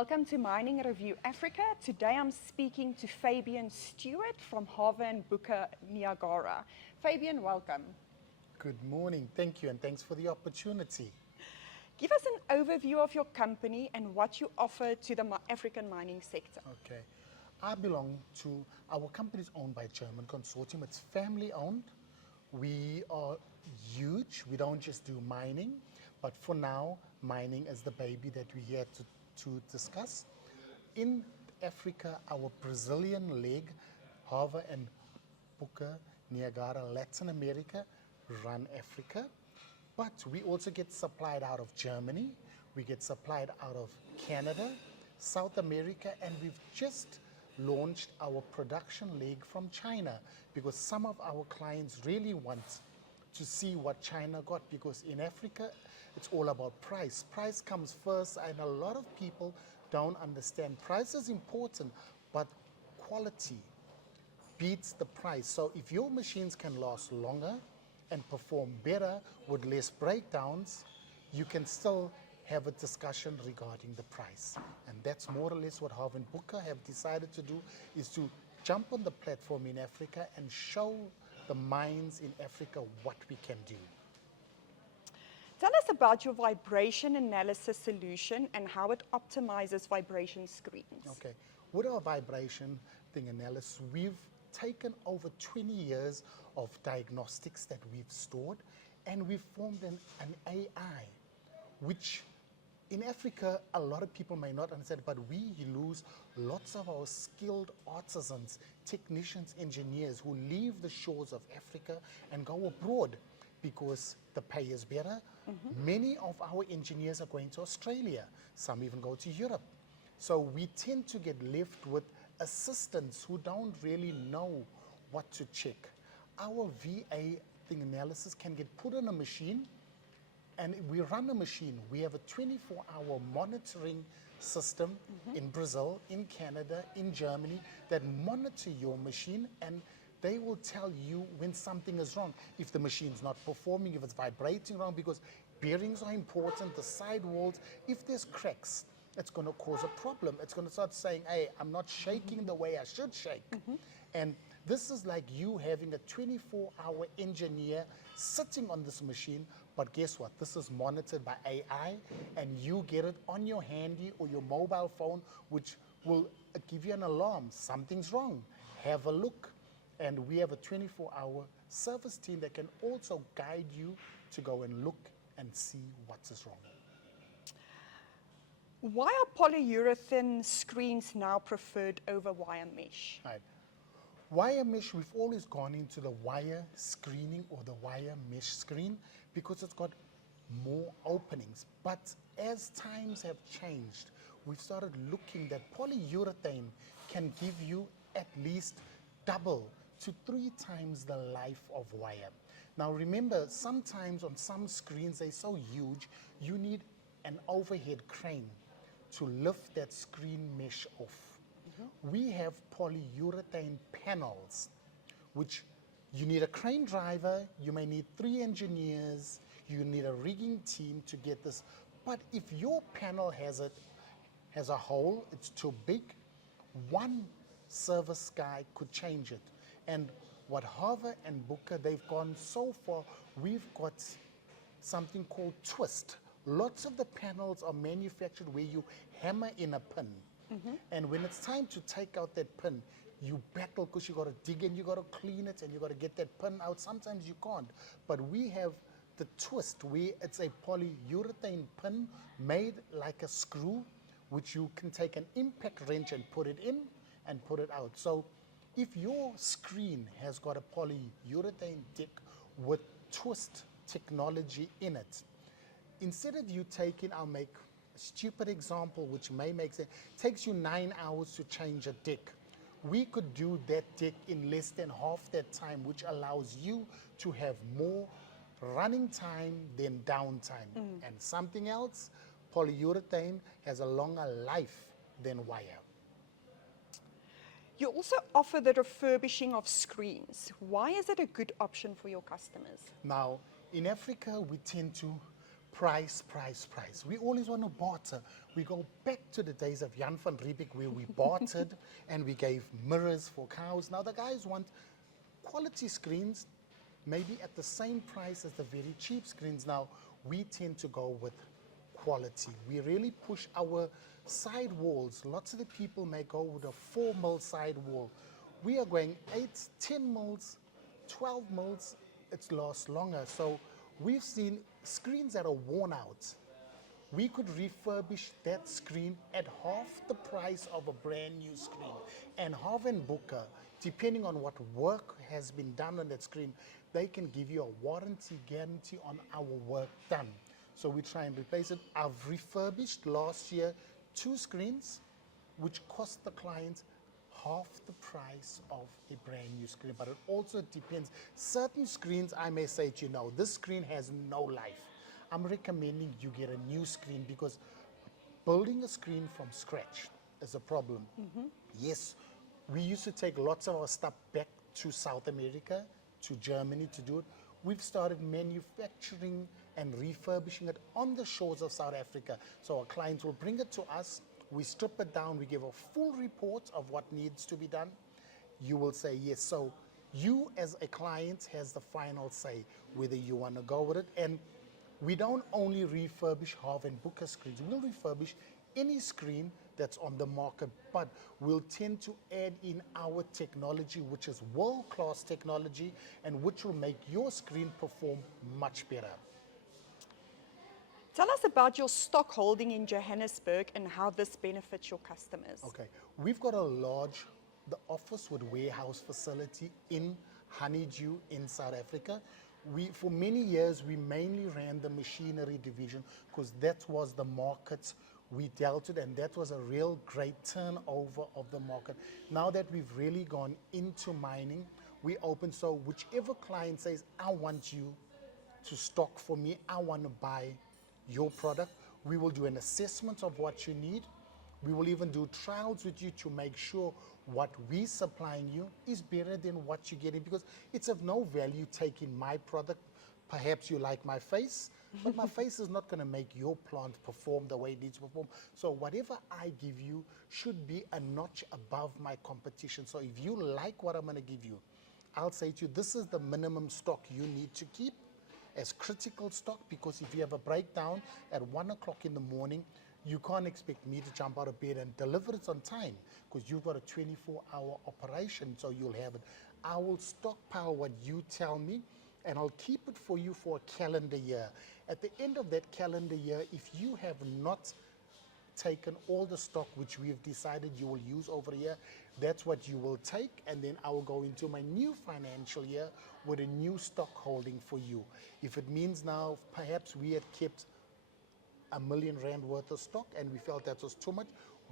Welcome to Mining Review Africa. Today I'm speaking to Fabian Stuart from Boecker Niagara. Fabian, welcome. Good morning, thank you, and thanks for the opportunity. Give us an overview of your company and what you offer to the African mining sector. Okay, our company is owned by a German consortium. It's family owned. We are huge. We don't just do mining, but for now, mining is the baby that we're here to discuss. In Africa, our Brazilian leg, Harvard and Boecker Niagara, Latin America, run Africa. But we also get supplied out of Germany, we get supplied out of Canada, South America, and we've just launched our production leg from China because some of our clients really want to see what China got, because in Africa, it's all about price. Price comes first, and a lot of people don't understand. Price is important, but quality beats the price. So if your machines can last longer and perform better with less breakdowns, you can still have a discussion regarding the price. And that's more or less what Harvard and Boecker have decided to do, is to jump on the platform in Africa and show the mines in Africa what we can do. Tell us about your vibration analysis solution and how it optimizes vibration screens. Okay, with our vibration analysis, we've taken over 20 years of diagnostics that we've stored, and we've formed an AI, which in Africa, a lot of people may not understand, but we lose lots of our skilled artisans, technicians, engineers who leave the shores of Africa and go abroad because the pay is better. Many of our engineers are going to Australia. Some even go to Europe. So we tend to get left with assistants who don't really know what to check. Our VA analysis can get put on a machine, and we run a machine. We have a 24-hour monitoring system in Brazil, in Canada, in Germany that monitor your machine, and they will tell you when something is wrong. If the machine's not performing, if it's vibrating wrong, because bearings are important, the sidewalls, if there's cracks, it's going to cause a problem. It's going to start saying, hey, I'm not shaking the way I should shake. And this is like you having a 24-hour engineer sitting on this machine, but guess what? This is monitored by AI, and you get it on your handy or your mobile phone, which will give you an alarm. Something's wrong. Have a look. And we have a 24-hour service team that can also guide you to go and look and see what is wrong. Why are polyurethane screens now preferred over wire mesh? Right. Wire mesh, we've always gone into the wire screening or the wire mesh screen because it's got more openings. But as times have changed, we've started looking that polyurethane can give you at least double to 3 times the life of wire. Now remember, sometimes on some screens, they're so huge, you need an overhead crane to lift that screen mesh off. We have polyurethane panels, which you need a crane driver, you may need 3 engineers, you need a rigging team to get this. But if your panel has a hole, it's too big, one service guy could change it. And what Harvard and Boecker, they've gone so far, we've got something called twist. Lots of the panels are manufactured where you hammer in a pin. And when it's time to take out that pin, you battle because you got to dig in, you got to clean it, and you got to get that pin out. Sometimes you can't. But we have the twist where it's a polyurethane pin made like a screw, which you can take an impact wrench and put it in and put it out. So if your screen has got a polyurethane deck with twist technology in it, instead of you taking, I'll make a stupid example which may make sense, takes you 9 hours to change a deck. We could do that deck in less than half that time, which allows you to have more running time than downtime. And something else, polyurethane has a longer life than wire. You also offer the refurbishing of screens. Why is it a good option for your customers? Now, in Africa, we tend to price, price, price. We always want to barter. We go back to the days of Jan van Riebeeck where we bartered and we gave mirrors for cows. Now the guys want quality screens, maybe at the same price as the very cheap screens. Now we tend to go with quality. We really push our side walls. Lots of the people may go with a 4 mil side wall. We are going 8, 10 mils, 12 mils. It lasts longer. So we've seen screens that are worn out. We could refurbish that screen at half the price of a brand new screen. And Harvey Boecker, depending on what work has been done on that screen, they can give you a warranty guarantee on our work done. So we try and replace it. I've refurbished last year 2 screens, which cost the client half the price of a brand new screen. But it also depends. Certain screens, I may say to you, no, this screen has no life. I'm recommending you get a new screen because building a screen from scratch is a problem. Yes, we used to take lots of our stuff back to South America, to Germany to do it. We've started manufacturing and refurbishing it on the shores of South Africa. So our clients will bring it to us, we strip it down, we give a full report of what needs to be done. You will say yes. So you as a client has the final say whether you want to go with it. And we don't only refurbish Harvey Boecker screens, we'll refurbish any screen that's on the market, but we'll tend to add in our technology, which is world-class technology, and which will make your screen perform much better. Tell us about your stock holding in Johannesburg and how this benefits your customers. Okay, we've got the office with warehouse facility in Honeydew in South Africa. For many years, we mainly ran the machinery division because that was the market we dealt with, and that was a real great turnover of the market. Now that we've really gone into mining, we open, so whichever client says, I want you to stock for me, I want to buy your product, we will do an assessment of what you need. We will even do trials with you to make sure what we're supplying you is better than what you're getting, because it's of no value taking my product. Perhaps you like my face, but my face is not going to make your plant perform the way it needs to perform. So whatever I give you should be a notch above my competition. So if you like what I'm going to give you, I'll say to you, this is the minimum stock you need to keep as critical stock, because if you have a breakdown at 1 o'clock in the morning, you can't expect me to jump out of bed and deliver it on time, because you've got a 24-hour operation, so you'll have it. I will stockpile what you tell me, and I'll keep it for you for a calendar year. At the end of that calendar year, if you have not taken all the stock which we have decided you will use over a year, that's what you will take, and then I will go into my new financial year with a new stock holding for you. If it means now perhaps we had kept R1 million worth of stock and we felt that was too much,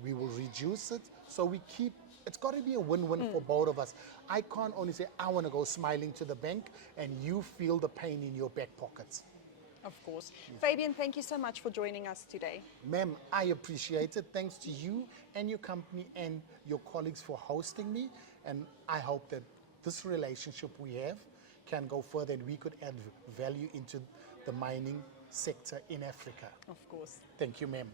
we will reduce it. So we keep, it's got to be a win-win for both of us. I can't only say I want to go smiling to the bank and you feel the pain in your back pockets. Of course. Fabian, thank you so much for joining us today. Ma'am, I appreciate it. Thanks to you and your company and your colleagues for hosting me. And I hope that this relationship we have can go further and we could add value into the mining sector in Africa. Of course. Thank you, ma'am.